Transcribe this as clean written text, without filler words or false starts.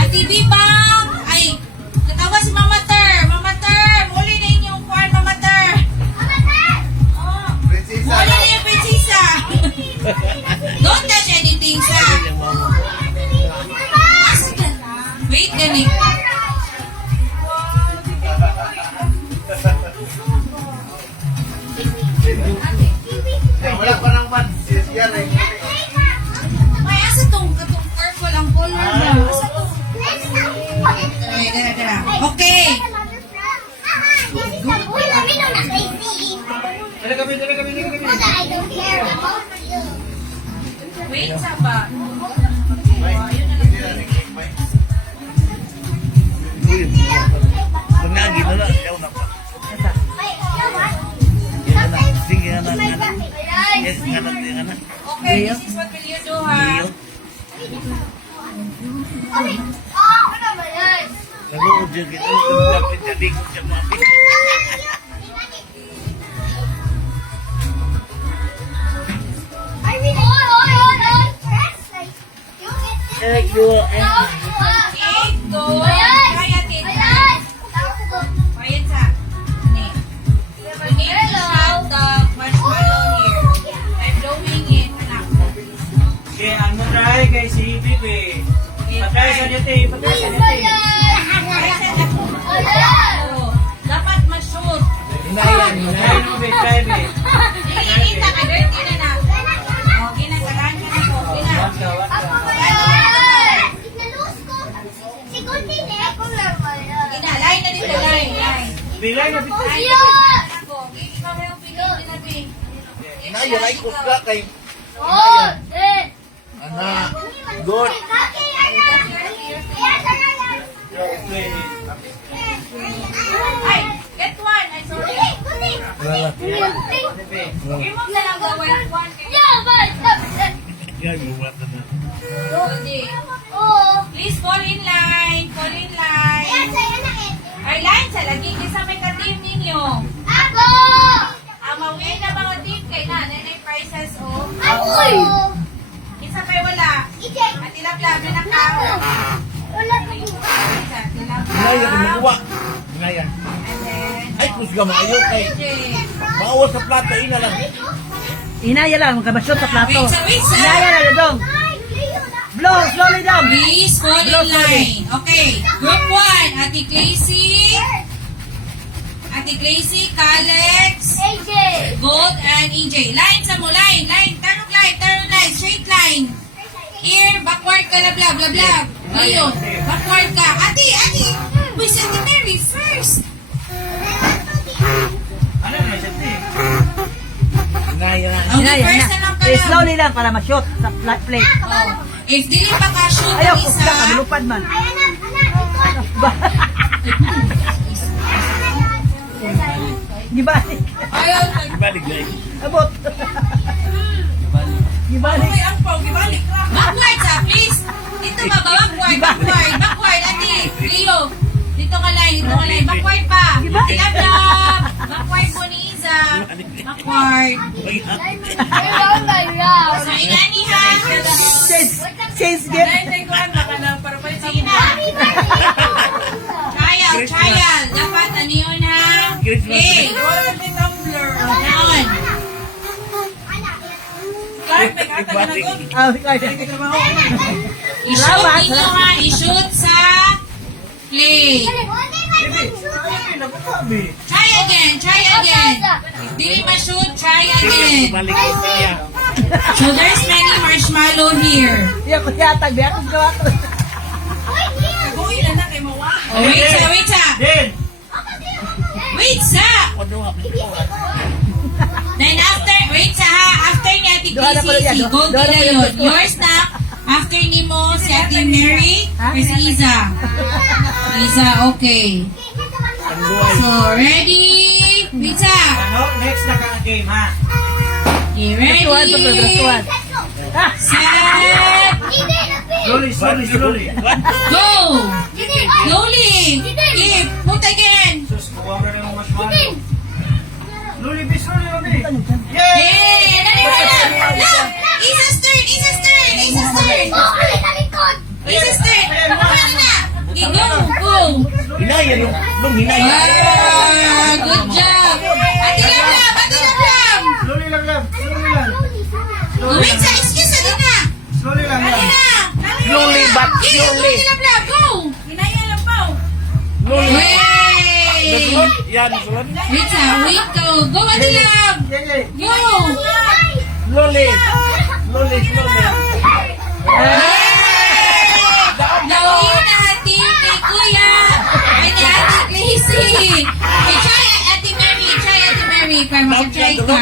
Ate Bibang! Ay, natawa si Mama Ter. Mama Ter, muli na inyong kuwan, Mama Ter. Muli na yung prinsesa. Don't touch anything, sa. Wait, galing. Wala pa nang man. Yan eh. May asa tong purple ang color na. Asa tong? Ay, dara. Okay. Wait, saba. Pernagi na lang. Yaw na pa. Sige na. Yes, nga na. Okay, this is what will you do, ha? Nag-uod dyan kita. Dapat jadi ko dyan mapit. You will Okay, go. Kaya, Tita. Quiet, ha? Ni. You need to shove the marshmallow here. I'm blowing it, anak. Okay, ano try kay si Bibi? Patay sa dito, patay sa dito. Oh, dapat ma-shoot. Hinayan mo, try Bibi. Nakikita ka, dirty na na. Oh, ginagalaan ka na po. Wag ka. Line na dito, line. Bilay na dito. Line. Ako, ikaw na yung pili na natin. Inayan ay kusga kay anak. Good. Ay, get one. I'm sorry. Remove na lang the white one. Yan, buwan na na. Hindi. Please fall in line. Fall in line. Ay, line sa lagi. Isa may ka-team ninyo. Ang mawin na mga team kay na. Nanay prizes, oh. Isa may wala. At ilaplag na nakao. Isa, Inayan, ilaplag. makuha. Inayan. And then, Ay, kusga maayo kay. okay. Maawa sa plato, ina lang. Inaya lang, magkabasyon sa plato. Wait, sir. Inaya lang, dong. Blow, slowly down. Please fall in line. Okay. Group 1, Ate Gracie, Calex, Gold, and EJ. Line sa mo, line. Turn line. Straight line. Here, backward ka na, blah, blah, blah. Leo, backward ka. Ate. Wait, Ate Mary, first. Ano na siya, te? Inayan. Okay, Inaya first na. na lang ka Eh, lang. slowly lang para ma-shoot sa plate. Oh. If dili pa ka shoot Ayaw, ang kusga isa, ka, lupad man. Gibalik. ayaw, Ibalik na Abot. Gibalik. backward sa, please. Dito ba, backward, Ate. Leo, dito ka line, backward pa. Lab. Backward po ni Iza. Backward. So, inani ha. Change game. Sige na. Trial. Dapat ano yun ha? Play. Down. Ibalik. I-shoot ninyo ha. I-shoot sa play. Try again. Dili ma-shoot, try again. Ibalik ko siya. So there's many marshmallow here. Iya ko yatag, biya ko gawa ko. Oh, wait sa. Din! Wait sa. Then wait sa ha. After ni Ate Doha na pala yan, Gracie, gold doha na nila pala yun. yan. Yours na. After ni mo, si Ate Mary, or si Iza. Iza, okay. So, ready? Wait sa. Ano? Next na ka game, ha? Okay, ready? Tuwan. Set. Slowly. Go! Slowly! Keep! Put again! Sus, kuha mo na ng marshmallow. Slowly, be slowly. Yay! Yay! Dali! nung hinay. Wow, good job. Ate Lam, Ate Lam. Slowly lang, love. Slowly lang. Wait sa excuse, ate na. Slowly lang, Ate love. na. Slowly but Okay, surely. Ate Lam, go. Hinaya lang pa. Slowly. Hey. Nasulod? Yan, nasulod. Wait sa, wait go. Go, Ate Lam. Okay. Go. Slowly. Slowly, slowly. Nauwi na ate kay Kuya. Ay ni Ate Clacy. Try Ate Mary, para makatry ka.